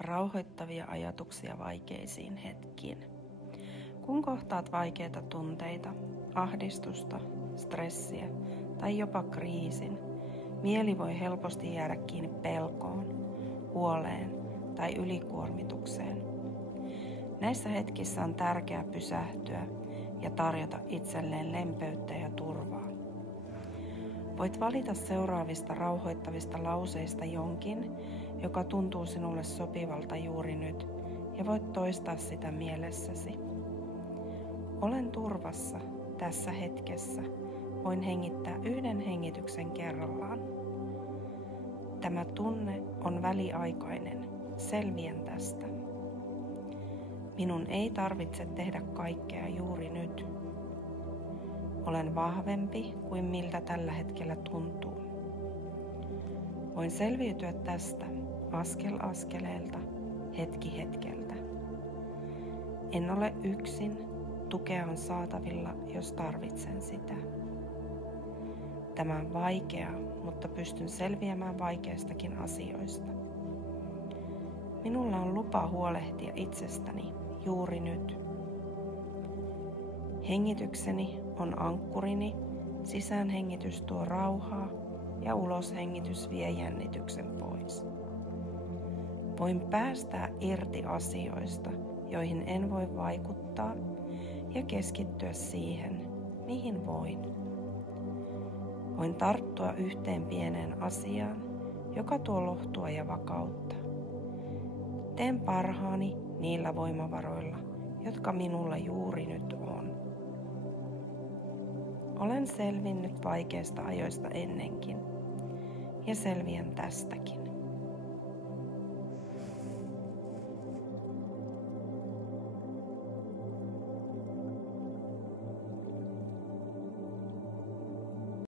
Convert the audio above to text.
rauhoittavia ajatuksia vaikeisiin hetkiin. Kun kohtaat vaikeita tunteita, ahdistusta, stressiä tai jopa kriisin, mieli voi helposti jäädä kiinni pelkoon, huoleen tai ylikuormitukseen. Näissä hetkissä on tärkeää pysähtyä ja tarjota itselleen lempeyttä ja turvaa. Voit valita seuraavista rauhoittavista lauseista jonkin, joka tuntuu sinulle sopivalta juuri nyt, ja voit toistaa sitä mielessäsi. Olen turvassa tässä hetkessä. Voin hengittää yhden hengityksen kerrallaan. Tämä tunne on väliaikainen. Selviän tästä. Minun ei tarvitse tehdä kaikkea juuri nyt. Olen vahvempi kuin miltä tällä hetkellä tuntuu. Voin selviytyä tästä askel askeleelta, hetki hetkeltä. En ole yksin, tukea on saatavilla, jos tarvitsen sitä. Tämä on vaikeaa, mutta pystyn selviämään vaikeistakin asioista. Minulla on lupa huolehtia itsestäni juuri nyt. Hengitykseni on ankkurini, sisäänhengitys tuo rauhaa ja uloshengitys vie jännityksen pois. Voin päästää irti asioista, joihin en voi vaikuttaa, ja keskittyä siihen, mihin voin. Voin tarttua yhteen pieneen asiaan, joka tuo lohtua ja vakautta. Teen parhaani niillä voimavaroilla, jotka minulla juuri nyt on. Olen selvinnyt vaikeista ajoista ennenkin ja selviän tästäkin.